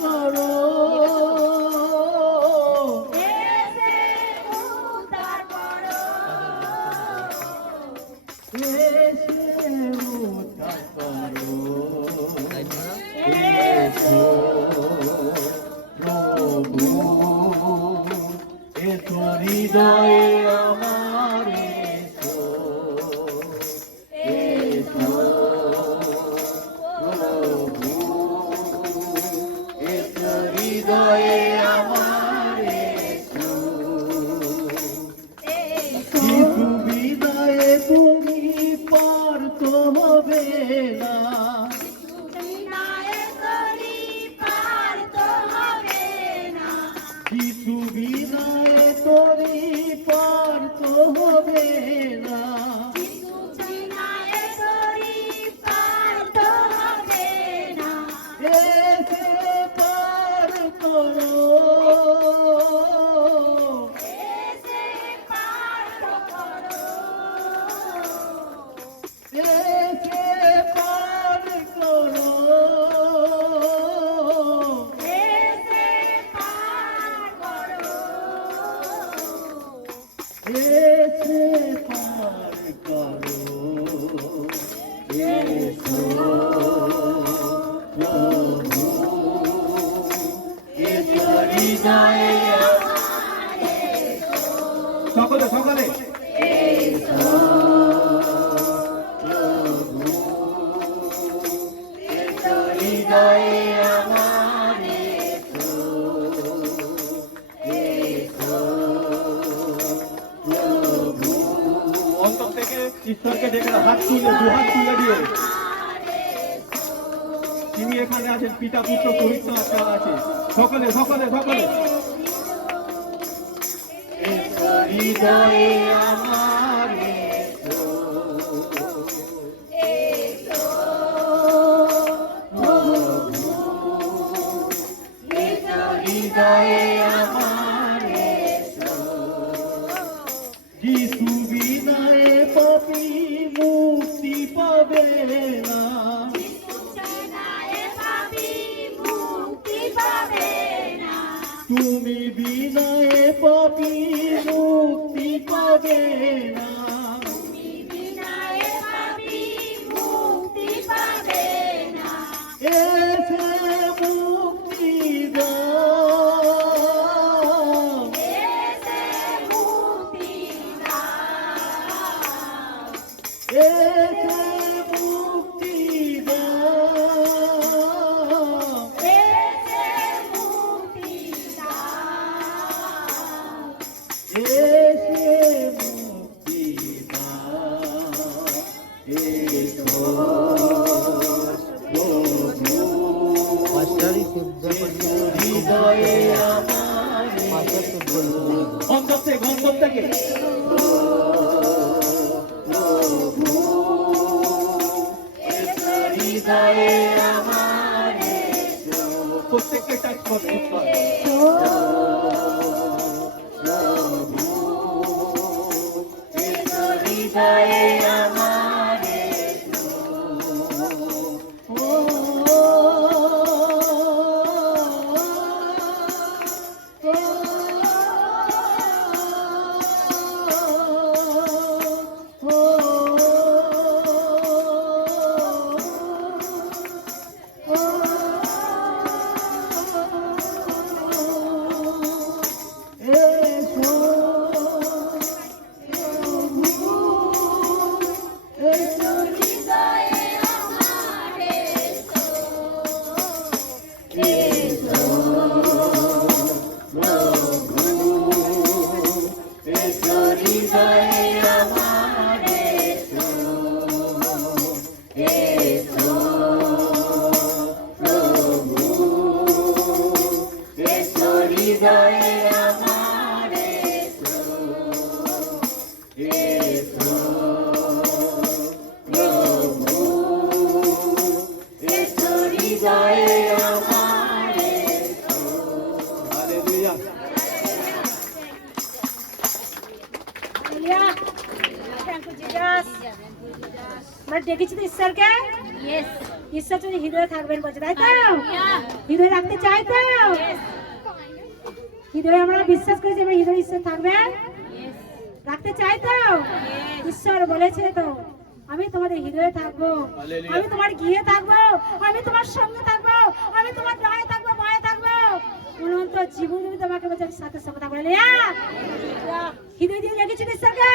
করো, হৃদয়ে আমার এসো, এসো প্রভু, এসো হৃদয়ে আমার এসো। কিছু বিদায়ে তুমি পার তো হবে না, কিছু বিদায়ে তোরি পার তো হবে না, এসে পার করো, এসে পার করো, এসে পার করো, এসো প্রভু, এসো হৃদয়ে সকলে সকলে এসো প্রভু, এসো হৃদয়ে আমার এসো, এসো প্রভু। অন্তর থেকে ঈশ্বরকে ডেকে হাত তুলে দুহাত তুলে দিয়ে তিনি এখানে আছেন, পিতা পুত্র পবিত্র আত্মা আছে, সকলে সকলে সকলে হৃদয়ে আমার এসো, এসো প্রভু, এসো হৃদয়ে আমার এসো। যিশু বিনায়ে পাপী মুক্তি পাবে না, তুমি বিনায়ে পাপী মুক্তি পাবে না, এসে মুক্তি দাও, এসে মুক্তি হৃদয়ে আমার অন্তর থেকে অন্তর থেকে হৃদয়ে আমার প্রত্যেককে টাচ করতে হৃদয়ে আমার मैं देखी थी सर क्या? यस ঈশ্বর যদি হৃদয়ে থাকবেন বলছে, তাই তো? হৃদয়ে রাখতে চাই তো? হৃদয়ে আমরা বিশ্বাস করি যে হৃদয়ে ঈশ্বর থাকবেন, রাখতে চাই তো? ঈশ্বর বলেছে তো, আমি তোমাদের হৃদয়ে থাকবো, আমি তোমার গৃহে থাকবো, আমি তোমার সঙ্গে থাকবো, আমি তোমার ডায়ে থাকবো, মায়ে থাকবো, অনন্ত জীবন আমি তোমাকে বলছি সাথে সাথে থাকবো। হৃদয় দিয়ে রেখেছেন ঈশ্বরকে।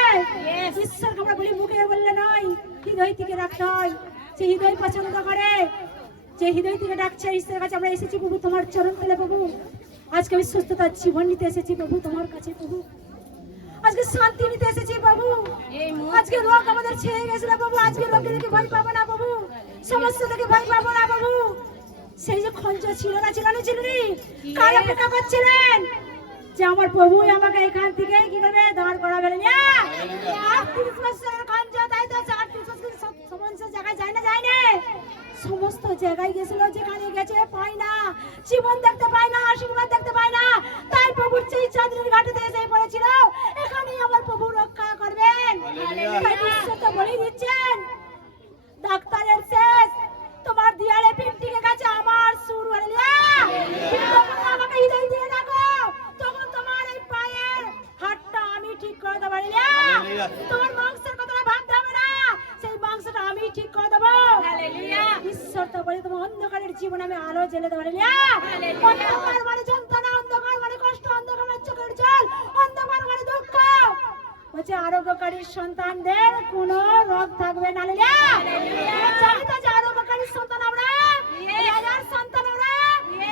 ঈশ্বরকে আমরা বলি মুখে বললে নয়, হৃদয় থেকে রাখতে হয়। যে হৃদয় পছন্দ করে, যে হৃদয় থেকে ডাকছে ঈশ্বরের কাছে আমরা এসেছি প্রভু তোমার চরণ তলে প্রভু। আজকে আমি সুস্থতার জীবন নিতে এসেছি প্রভু তোমার কাছে প্রভু। আজকে শান্তি নিতে এসেছি প্রভু। আজকে রোগ আমাদের ছেড়ে গেছিল প্রভু। আজকে রোগকে দেখে ভয় পাবো না প্রভু, সমস্যা থেকে ভয় পাবো না প্রভু। সেই যে খঞ্জ ছিল না, ছিল না, ছিল নি, কার অপেক্ষা করছিলেন যে আমার প্রভু আমাকে এখান থেকে কি করবে, দাঁড় করাবেন। আর 30 বছরের খঞ্জ, তাই তো 30 বছর সমস্ত জায়গায় যায় না, যায় না, সমস্ত জায়গায় গেছিল, যেখানে গেছে পাই না, জীবন দেখতে পায় না, আশীর্বাদ দেখতে পায় না। তাই প্রভুর সেই চাঁদনির ঘাটেতে এসে পড়েছিল, এখানেই আমার প্রভু রক্ষা করবেন। তাই ঈশ্বর তো বলে দিচ্ছেন, ডাক্তারের শেষ, তোমার দিয়ালে পিন্টিকে গেছে, আমার সুর হলিয়া আমাকে হৃদয় দিয়ে রাখো, তখন তোমার এই পায়ের হাড়টা আমি ঠিক করে দেবো। তোমার মাংসের কথাটা ভাবতে হবে না, সেই মাংসটা আমি ঠিক করে দেবো। ঈশ্বর তো বলে তোমার অন্ধকারের জীবন আমি আলো জ্বেলে দেবো। অন্ধকার মানে যন্ত্রণা, অন্ধকার মানে কষ্ট, অন্ধকার মানে চোখের জল, অন্ধকার মানে দুঃখ। বলছে আরোগ্যকারীর সন্তানদের কোনো রোগ থাকবে না। জানি তো যে আরোগ্যকারীর সন্তান আমরা, রাজার সন্তান আমরা,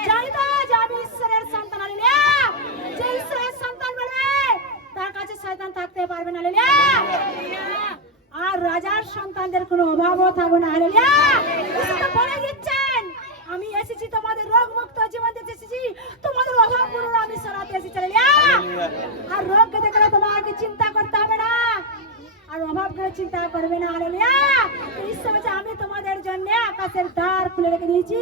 জানি তো যে আমি ঈশ্বরের সন্তান। যে ঈশ্বরের সন্তান বলবে তার কাছে শয়তান থাকতে পারবে না। আর রাজার সন্তানদের কোনো অভাবও থাকবে না। বলে দিচ্ছেন, আমি এসেছি তোমাদের রোগ মুক্ত জীবন দিতে এসেছি, তোমাদের অভাব পুরো আমি সরাতে এসেছি। আর রোগ দেখে তোমাকে চিন্তা করতে হবে না, আর অভাব করে চিন্তা করবে না। ঈশ্বর বলছে আমি তোমাদের জন্য আকাশের দ্বার খুলে রেখে দিয়েছি,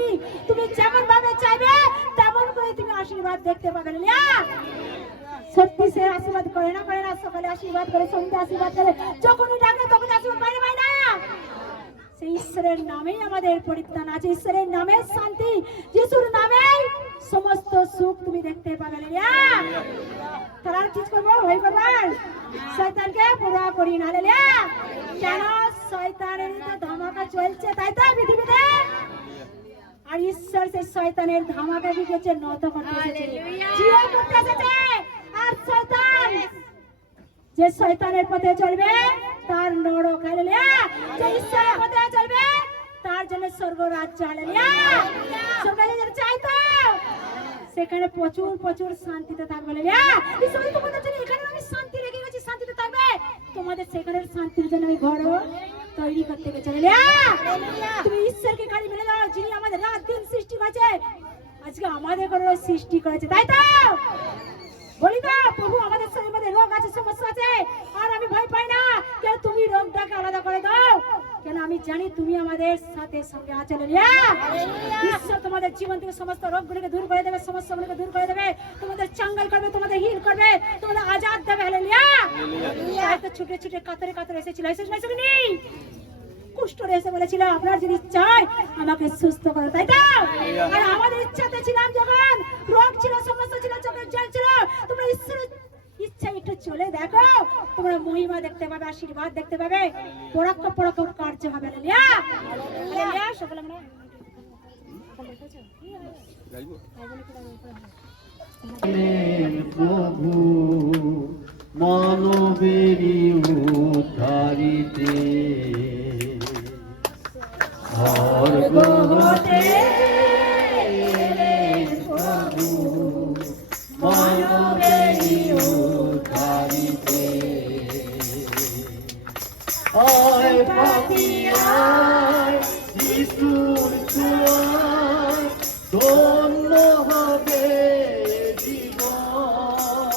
তুমি যেমন ভাবে চাইবে তেমন করে তুমি আশীর্বাদ দেখতে পাবে। সত্যি সে আশীর্বাদ করে না, করে না, সকালে আশীর্বাদ করে, সন্ধ্যা আশীর্বাদ করে, যখনই ডাকে তখন আশীর্বাদ পায় না, পায় না। সেই ঈশ্বরের নামেই আমাদের পরিত্রাণ আছে, ঈশ্বরের নামে শান্তি, যিশুর নামে সমস্ত সুখ তুমি দেখতে পাবে। তারা আর কিছু করবো, ভয় করবার শয়তানকে পুরা করি না। কেন শয়তানের তো ধামাকা চলছে, তাই তো পৃথিবীতে। আর ঈশ্বর সেই শয়তানের ধামাকা দিয়েছে, নত করতে এসেছে, জিও করতে এসেছে। আর শয়তান, যে শয়তানের পথে চলবে তার নরক। হালেলুয়া। যে ঈশ্বরের পথে চলবে তার জন্য স্বর্গ রাজ্য। হালেলুয়া। স্বর্গরাজ্য চাই তো, সেখানে প্রচুর প্রচুর শান্তিতে থাকবে। হালেলুয়া। ঈশ্বর তোমাদের জন্য এখানে আমি শান্তি রেখে গেছি, শান্তিতে থাকবে। তোমাদের সেখানের শান্তির জন্য আমি ঘর তৈরি করতে গেছি। হালেলুয়া। তুমি ঈশ্বরকে খালি মেনে দাও, যিনি আমাদের রাত দিন সৃষ্টি করেছে, আজকে আমাদের ঘরে সৃষ্টি করেছে, তাই তো? বলি তো প্রভু আমাদের শরীরের মধ্যে রোগ আছে, সমস্যা আছে, আর আমি ভয় পাই না। কেন তুমি রোগটাকে আলাদা করে দাও, কেন আমি জানি তুমি আমাদের সাথে সঙ্গে আছো। ঈশ্বর তোমাদের জীবন থেকে সমস্ত রোগগুলোকে দূর করে দেবে, সমস্যাগুলোকে দূর করে দেবে, তোমাদের চাঙ্গাল করবে, তোমাদের হিল করবে, তোমাদের আজাদ দেবে। হালেলুয়া। হয়তো ছুটে ছুটে কাতরে কাতরে এসেছিল, এসেছিনি কুষ্ঠ এসে বলেছিল আপনার যদি চাই আমাকে সুস্থ করো, তাই তো? আর আমাদের ইচ্ছাতে ছিলাম, যখন রোগ ছিল, সমস্যা ছিল, চোখের জল ছিল, তোমরা ঈশ্বরের ইচ্ছা একটু চলে দেখো, তোমরা মহিমা দেখতে পাবে, আশীর্বাদ দেখতে পাবে, পরাক্ষ পরাক্ষ কার্য হবে। হালেলুয়া। হালেলুয়া। সকলে আমরা প্রভু মানবেরই উদ্ধারিতে স্বর্গ হতে প্রভু মানবেরই উদ্ধারিতে। আয় পাপী আয়, যিশুর ছোঁয়ায় ধন্য হবে জীবন।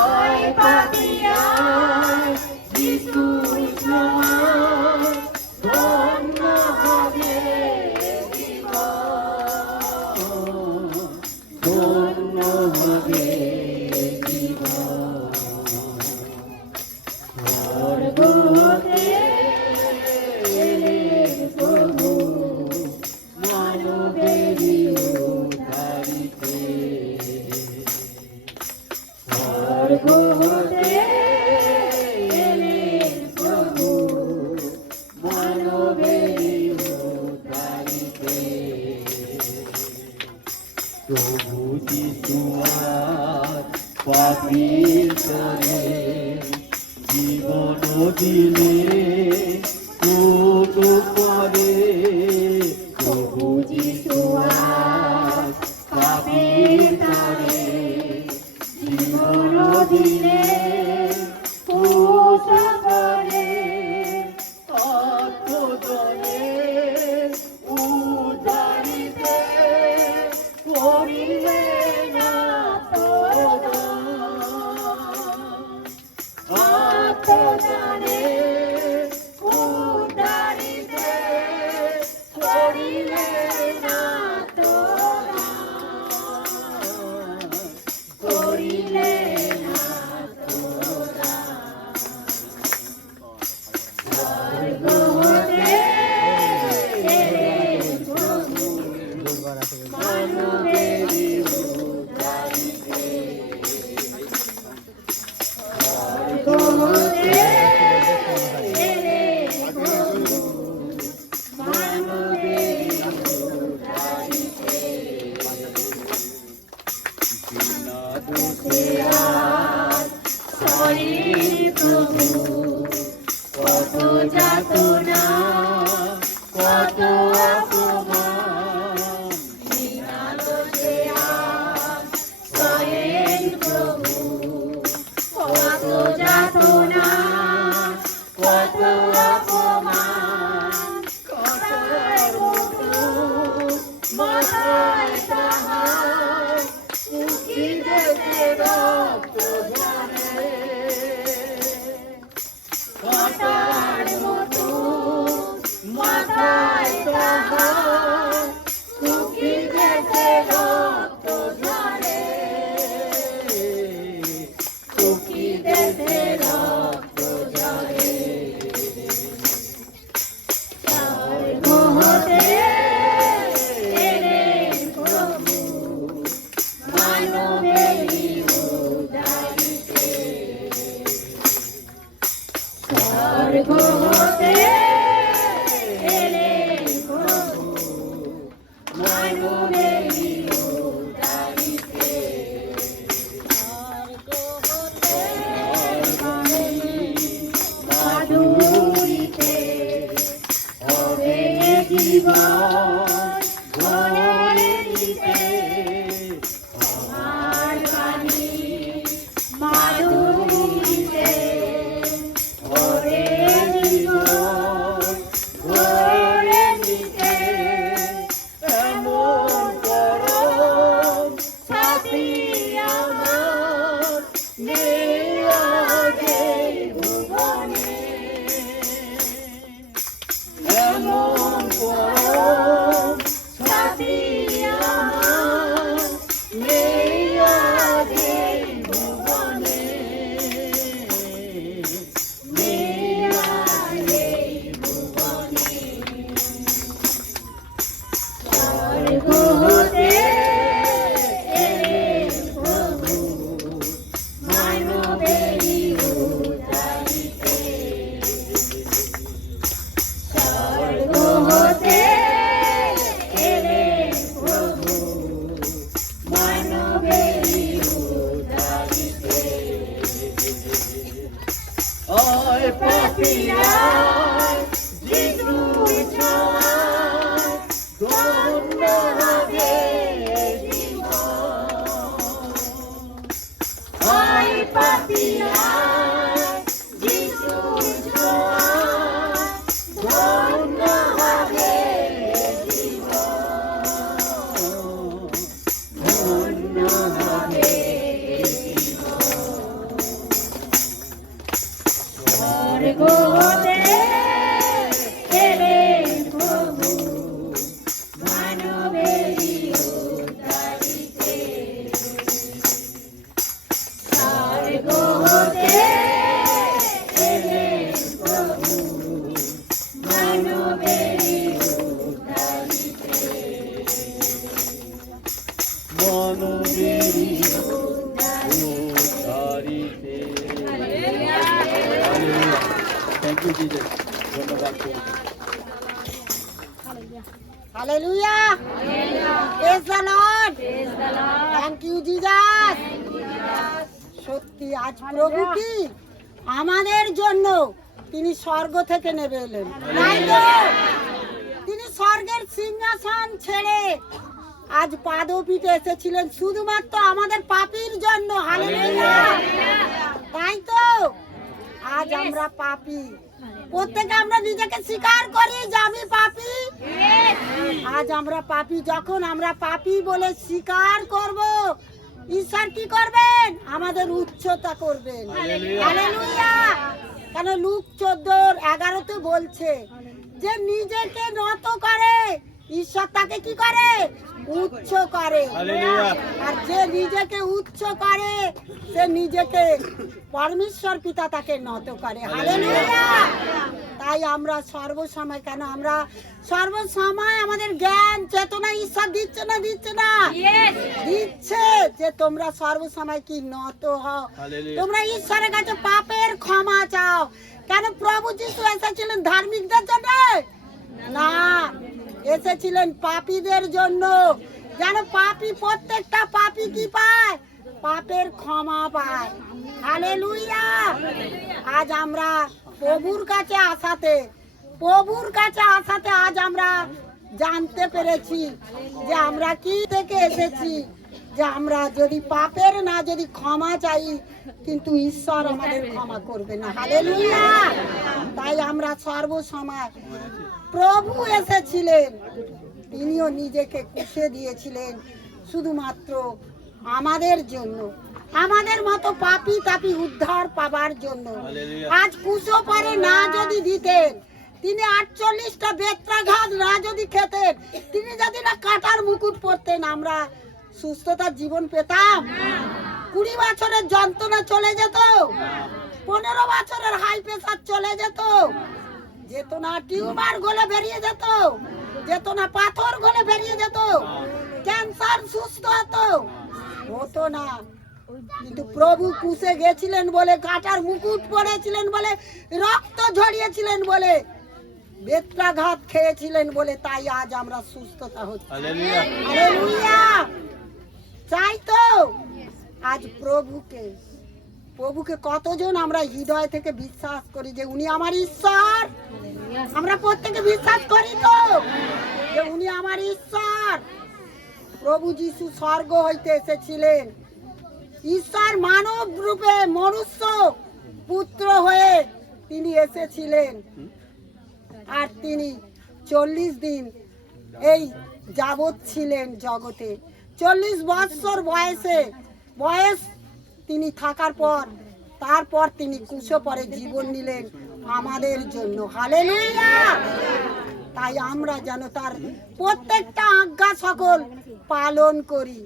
আয় পাপী আয়, যিশুর ছোঁয়ায় ধন্য হবে জীবন, ধন্য হবে জীবন। স্বর্গ হতে এলেন মানবেরই উদ্ধারিতে প্রভু যিশু আজ পাপীর তরে জীবন দিলে কত করে প্রভু যিশু আজ পাপীর তরে জীবন দিলে কত করে আত্মজনে উদ্ধারিতে করিলে না আত্মজনে উদ্ধারিতে করিলে না করিলে না স্বর্গ হতে প্রভু মানবেরই উদ্ধারিতে স্বর্গ হতে প্রভু মানবেরই উদ্ধারিতে বিনা দোষে আজ শরীর প্রভু কত যাতনা কত অপমান বিনা দোষে আজ শরীর প্রভু কত যাতনা কত অপমান কত মাথায় তাহার উঠিতে রক্ত ঝরে কাঁটার মতো মাথায় তাহার উঠিতে রক্ত ঝরে উঠিতে রক্ত ঝরে স্বর্গ হতে প্রভু মানবেরই উদ্ধারিতে স্বর্গ হতে প্রভু মানবেরই উদ্ধারিতে মাধুরীতে হবে জীবন ঘরে দিতে আমার বাণী মাধুরীতে হবে জীবন ঘরে দিতে এমন পরম সাথী আমার নেই আগে ভুবনে এমন পরম সাথী আমার নেই আগে ভুবনে নেই আগে ভুবনে স্বর্গ হতে প্রভু মানবেরই উদ্ধারিতে স্বর্গ হতে প্রভু মানবেরই উদ্ধারিতে আয় পাপিরা যিশুর ছোঁয়ায় ধন্য হবে জীবন আয় পাপিরা যিশুর ছোঁয়ায় ধন্য হবে জীবন ধন্য হবে স্বর্গ হতে প্রভু মানবেরই উদ্ধারিতে স্বর্গ হতে প্রভু মানবেরই উদ্ধারিতে মানবেরই উদ্ধারিতে থ্যাংক ইউ জিজাস ধন্যবাদ। Hallelujah. Praise the Lord. Thank you, Jesus. সত্যি আজ প্রভু কি আমাদের জন্য তিনি স্বর্গ থেকে নেমে এলেন, তাই তো? তিনি স্বর্গের সিংহাসন ছেড়ে আজ পাদপীঠে এসেছিলেন শুধুমাত্র আমাদের পাপীর জন্য। হালেলুয়া, তাই তো? আজ আমরা পাপী, প্রত্যেকে আমরা নিজেকে স্বীকার করি যে আমি পাপী। আজ আমরা পাপী, যখন আমরা পাপী বলে স্বীকার করব, ঈশ্বর কি করবেন? আমাদের উচ্চতা করবেন। হালেলুয়া। কেন লুক 14:11 বলছে যে নিজেকে নত করে ঈশ্বর তাকে কি করে? উচ্চ করে। আর যে নিজেকে উচ্চ করে সে নিজেকে পরমেশ্বর পিতা তাকে নত করে। হালেলুয়া। তাই আমরা সর্বসময়, কেন আমরা সর্বসময় আমাদের জ্ঞান চেতনা ঈশ্বর দিচ্ছে না? দিচ্ছে না? দিচ্ছে যে তোমরা সর্বসময় কি নত হও, তোমরা ঈশ্বরের কাছে পাপের ক্ষমা চাও। কেন প্রভু যিশু এসেছিলেন ধার্মিকদের জন্য না, এসেছিলেন পাপীদের জন্য। যেন পাপী, প্রত্যেকটা পাপী কি পায়? পাপের ক্ষমা পায়। হালেলুয়া। আজ আমরা প্রভুর কাছে আসাতে আজ আমরা জানতে পেরেছি যে আমরা কি থেকে এসেছি, যে আমরা যদি পাপের না যদি ক্ষমা চাই, কিন্তু ঈশ্বর আমাদের ক্ষমা করবে না। হালেলুয়া। তাই আমরা সর্বসময়, প্রভু এসেছিলেন, তিনিও নিজেকে কুশে দিয়েছিলেন শুধুমাত্র আমাদের জন্য, আমাদের মতো পাপী তাপি উদ্ধার পাবার জন্য। আজ কুশো পরে না যদি দিতেন, তিনি 48টা বেত্রাঘাত না যদি খেতেন, তিনি যদি না কাঁটার মুকুট পরতেন, আমরা সুস্থতার জীবন পেতাম? 20 বছরের যন্ত্রণা চলে যেত? 15 বছরের হাই প্রেসার চলে যেত? যেত না? টিউমার গলে বেরিয়ে যেত? যেত না? পাথর গলে বেরিয়ে যেত? ক্যান্সার সুস্থ হতো না? কিন্তু প্রভু কুশে গেছিলেন বলে, কাঁটার মুকুট পরেছিলেন বলে, রক্ত ঝরিয়েছিলেন বলে, বেত্রাঘাত খেয়েছিলেন বলে, তাই আজ আমরা সুস্থতা হচ্ছি। হালেলুয়া। চাই তো আজ প্রভুকে কতজন আমরা হৃদয় থেকে বিশ্বাস করি যে উনি আমার ঈশ্বর? আমরা প্রত্যেকে বিশ্বাস করি তো যে উনি আমার ঈশ্বর। প্রভু যিশু স্বর্গ হইতে এসেছিলেন, ঈশ্বর মানব রূপে মনুষ্য পুত্র হয়ে তিনি এসেছিলেন। আর তিনি 40 দিন এই যাবৎ ছিলেন জগতে। 40 বৎসর বয়স তিনি থাকার পর, তারপর তিনি কুশো পরে জীবন নিলেন আমাদের জন্য। হালেলুয়া। তাই আমরা যেন তার প্রত্যেকটা আজ্ঞা সকল পালন করি।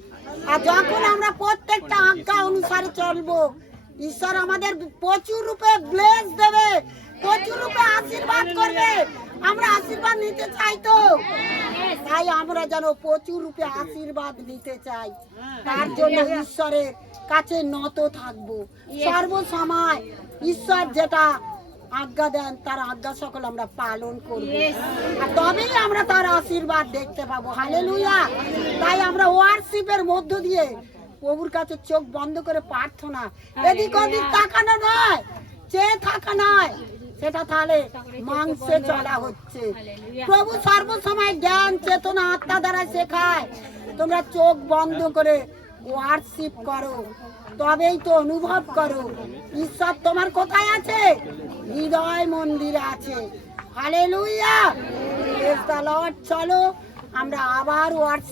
আর যখন আমরা প্রত্যেকটা আজ্ঞা অনুসারে চলবো, ঈশ্বর আমাদের প্রচুর রূপে ব্লেস দেবে, প্রচুর রূপে আশীর্বাদ করবে। আমরা আশীর্বাদ নিতে চাই তো? তাই আমরা যেন প্রচুর রূপে আশীর্বাদ নিতে চাই, তার জন্য ঈশ্বরের কাছে নত থাকবো সর্বসময়। ঈশ্বর যেটা আজ্ঞা দেন তার আজ্ঞা সকল আমরা পালন করব, আর তবেই আমরা তার আশীর্বাদ দেখতে পাবো। হালেলুয়া। তাই আমরা ওয়ার্শিপের মধ্য দিয়ে প্রভুর কাছে চোখ বন্ধ করে প্রার্থনা, এদিক ওদিক তাকানো নয়, চেয়ে থাকা নয়, সেটা তাহলে মাংসে চলা হচ্ছে। প্রভু সর্বসময় জ্ঞান চেতনা আত্মা দ্বারা শেখায়। তোমরা চোখ বন্ধ করে ওয়ার্শিপ করো, তবেই তো অনুভব করো ঈশ্বর তোমার কোথায় আছে? হৃদয় মন্দিরে আছে। হালেলুয়া। Praise the lord. চলো আমরা আবার ওয়ার্শিপ